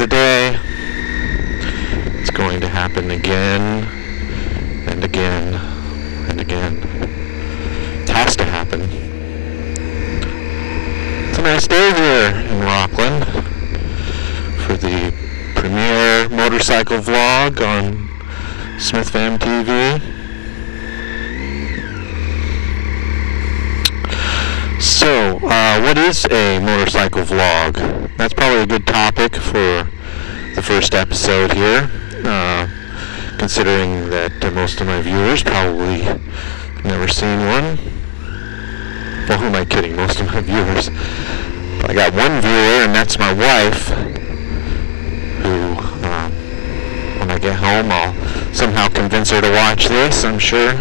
the day. It's going to happen again and again and again. It has to happen. It's a nice day here in Rockland for the premiere motorcycle vlog on Smith Fam TV. So, what is a motorcycle vlog? That's probably a good topic for the first episode here, considering that most of my viewers probably never seen one. Well, who am I kidding? Most of my viewers. I got one viewer, and that's my wife, who, when I get home, I'll somehow convince her to watch this, I'm sure.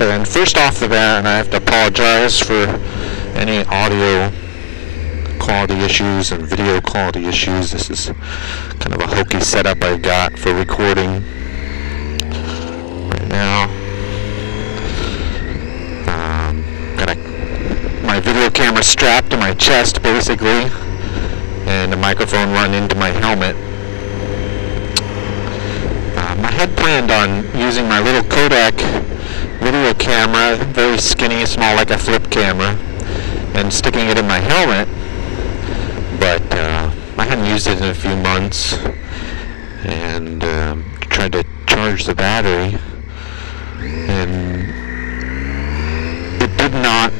And first off the bat, and I have to apologize for any audio quality issues and video quality issues. This is kind of a hokey setup I've got for recording right now. Got my video camera strapped to my chest, basically, and a microphone run into my helmet. I had planned on using my little Kodak video camera, very skinny, small, like a flip camera, and sticking it in my helmet, but I hadn't used it in a few months, and tried to charge the battery, and it did not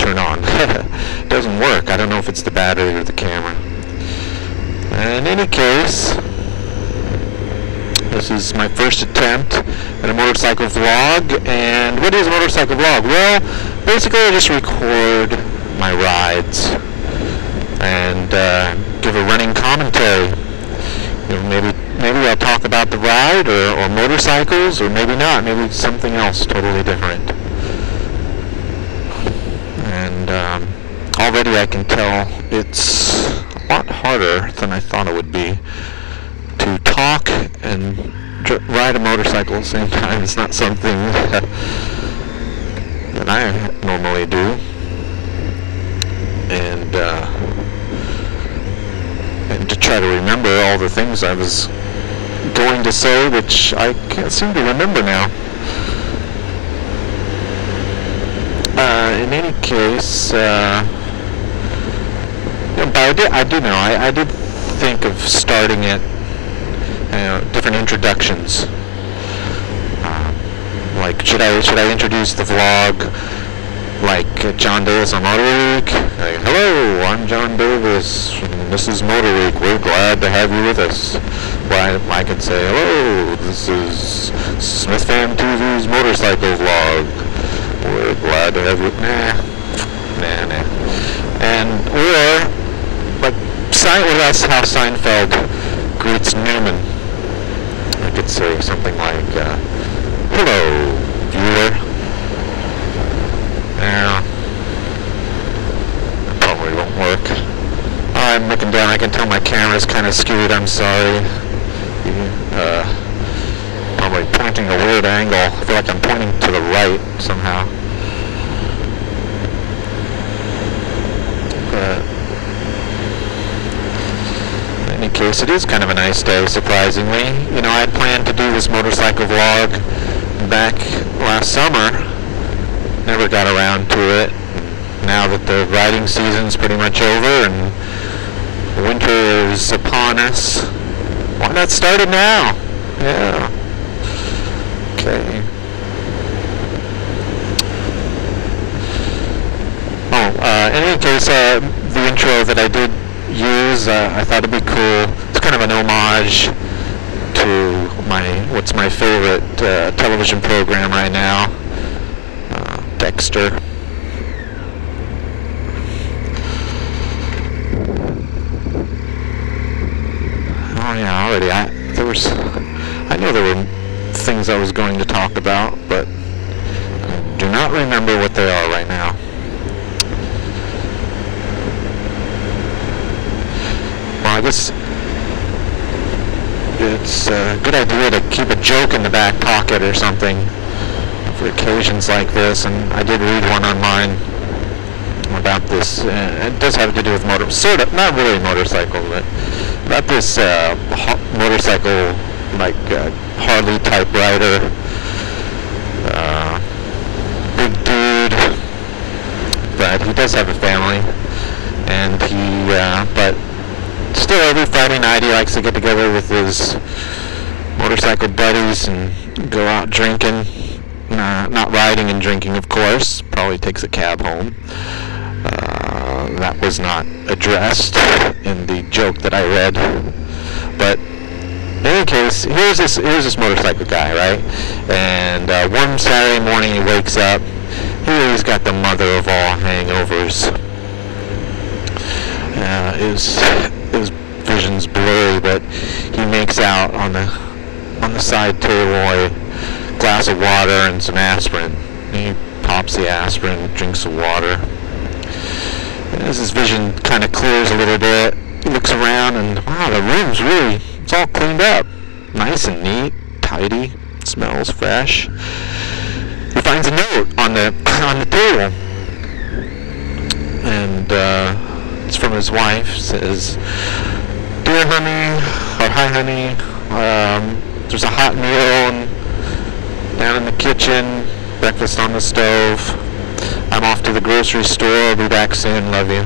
turn on. It doesn't work. I don't know if it's the battery or the camera. In any case, this is my first attempt at a motorcycle vlog. And what is a motorcycle vlog? Well, basically I just record my rides and give a running commentary. You know, maybe I'll talk about the ride or motorcycles, or maybe not. Maybe something else totally different. And already I can tell it's a lot harder than I thought it would be to talk and ride a motorcycle at the same time. It's not something that I normally do, and to try to remember all the things I was going to say, which I can't seem to remember now. In any case, but I did think of starting it. Different introductions. Like, should I introduce the vlog like John Davis on Motor Week? Like, hello, I'm John Davis, and this is Motor Week. We're glad to have you with us. Well, I could say, hello, this is Smith Fam TV's motorcycle vlog. We're glad to have you. Nah. And or like that's how Seinfeld greets Newman. I could say something like, hello, viewer. Yeah, that probably won't work. I'm looking down. I can tell my camera's kind of skewed. I'm sorry. Probably pointing a weird angle. I feel like I'm pointing to the right somehow. But in any case, it is kind of a nice day, surprisingly. You know, I had planned to do this motorcycle vlog back last summer. Never got around to it. Now that the riding season's pretty much over and winter is upon us, why not start it now? Yeah. Okay. In any case, the intro that I did use, I thought it'd be cool. It's kind of an homage to what's my favorite television program right now, Dexter. Oh yeah, already. I know there were things I was going to talk about, but I do not remember what they are right now. Well, I guess it's a good idea to keep a joke in the back pocket or something for occasions like this, and I did read one online one about this. It does have to do with sort of, not really motorcycle, but about this motorcycle, like Harley type rider, big dude, but he does have a family, and but still every Friday night he likes to get together with his motorcycle buddies and go out drinking. Not riding and drinking, of course. Probably takes a cab home. That was not addressed in the joke that I read. But in any case, here's this motorcycle guy, right? And one Saturday morning he wakes up. He's got the mother of all hangovers. His vision's blurry, but he makes out on the side table a glass of water and some aspirin. He pops the aspirin, drinks the water. And as his vision kind of clears a little bit, he looks around and, wow, the room's really, it's all cleaned up. Nice and neat, tidy, smells fresh. He finds a note on the table. And it's from his wife. It says, "Dear honey," or "Hi honey, there's a hot meal down in the kitchen, breakfast on the stove. I'm off to the grocery store. I'll be back soon. Love you."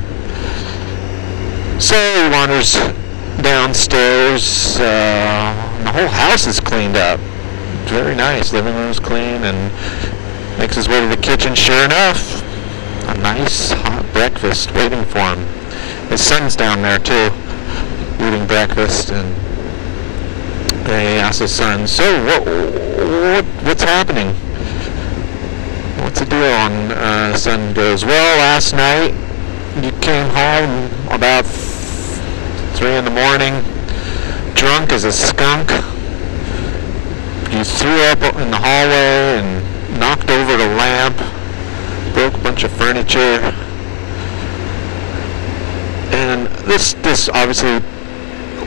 So he wanders downstairs. The whole house is cleaned up. It's very nice. Living room's clean, and makes his way to the kitchen. Sure enough, a nice hot breakfast waiting for him. His son's down there too, eating breakfast, and they ask his son, "So what's happening? What's the deal?" And his son goes, "Well, last night you came home about 3 in the morning, drunk as a skunk. You threw up in the hallway and knocked over the lamp, broke a bunch of furniture." And this obviously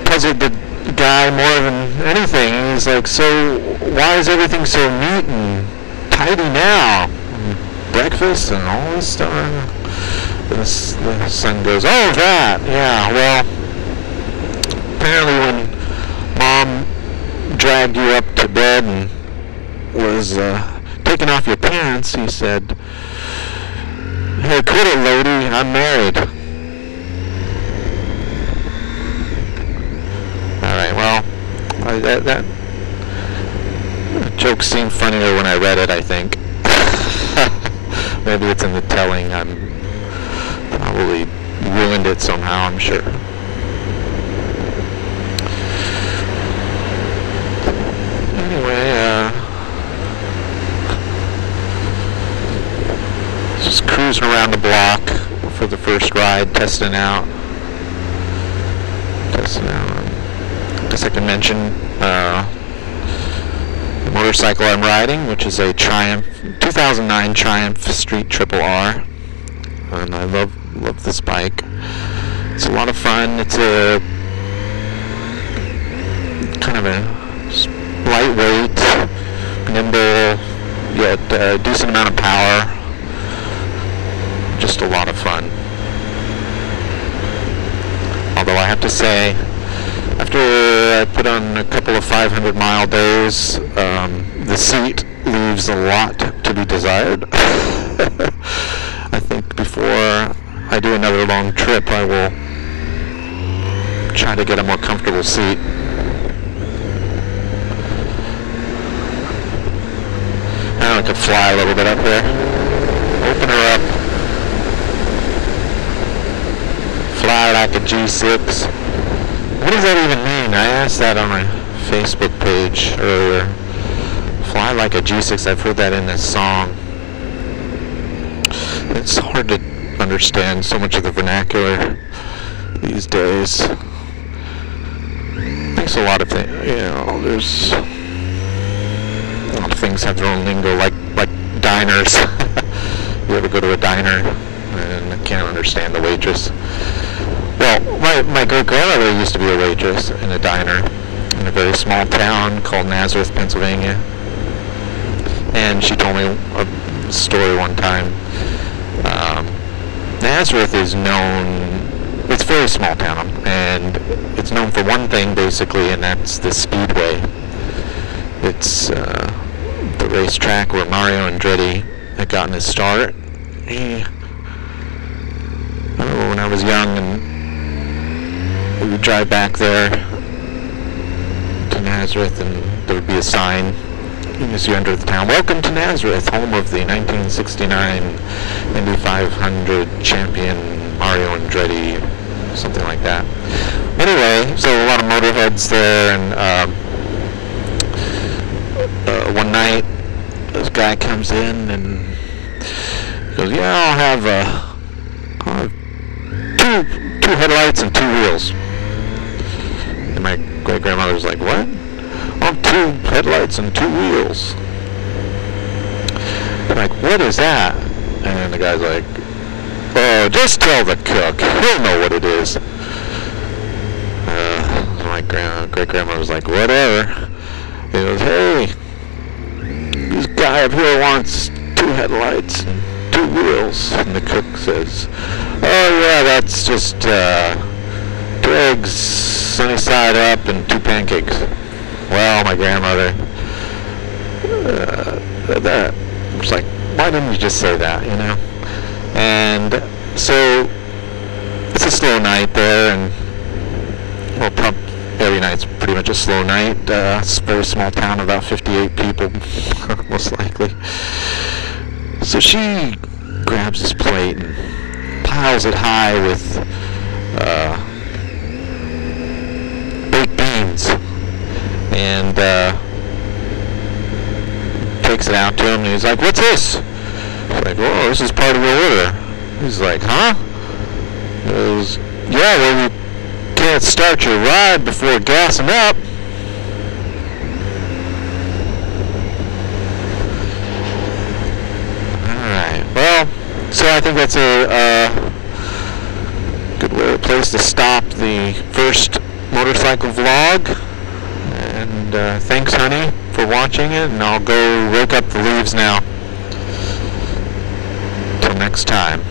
puzzled the guy more than anything. He's like, "So why is everything so neat and tidy now? Breakfast and all this stuff?" And the son goes, "Oh, that, yeah, well, apparently when Mom dragged you up to bed and was taking off your pants, he said, 'Hey, quit it, lady, I'm married.'" Alright, well, that joke seemed funnier when I read it, I think. Maybe it's in the telling. I'm probably ruined it somehow, I'm sure. Anyway, just cruising around the block for the first ride, testing out. I guess I can mention the motorcycle I'm riding, which is a Triumph, 2009 Triumph Street Triple R, and I love this bike. It's a lot of fun. It's a kind of a lightweight, nimble, yet a decent amount of power. Just a lot of fun. Although I have to say, after I put on a couple of 500-mile days, the seat leaves a lot to be desired. I think before I do another long trip, I will try to get a more comfortable seat. Now I could fly a little bit up here. Open her up. Fly like a G6. What does that even mean? I asked that on my Facebook page earlier. Fly like a G6. I've heard that in this song. It's hard to understand so much of the vernacular these days. Makes a lot of things, there's a lot of things have their own lingo, like diners. You ever go to a diner and can't understand the waitress? Well, my great-grandmother used to be a waitress in a diner in a very small town called Nazareth, Pennsylvania. And she told me a story one time. Nazareth is known, it's a very small town, and it's known for one thing basically, and that's the Speedway. It's the racetrack where Mario Andretti had gotten his start. I remember when I was young and we would drive back there to Nazareth, and there would be a sign as you enter the town, "Welcome to Nazareth, home of the 1969 Indy 500 champion Mario Andretti," something like that. Anyway, so a lot of motorheads there, and one night this guy comes in and goes, "Yeah, I'll have two headlights and two wheels." And my great-grandmother was like, "What?" "Oh, 2 headlights and 2 wheels." I'm like, "What is that?" And the guy's like, "Oh, just tell the cook. He'll know what it is." My great-grandmother was like, "Whatever." He goes, "Hey, this guy up here wants 2 headlights and 2 wheels." And the cook says, "Oh yeah, that's just 2 eggs sunny side up and 2 pancakes." Well, my grandmother, that was like, why didn't you just say that, you know? And so it's a slow night there, and well, every night's pretty much a slow night. It's a very small town, about 58 people, most likely. So she grabs this plate and piles it high with baked beans, and takes it out to him, and he's like, "What's this?" He's like, "Oh, this is part of your order." He's like, "Huh?" He goes, "Yeah, well, you can't start your ride before gassing up." Alright, well, so I think that's a good place to stop the first motorcycle vlog. And thanks, honey, for watching it, and I'll go rake up the leaves now. Till next time.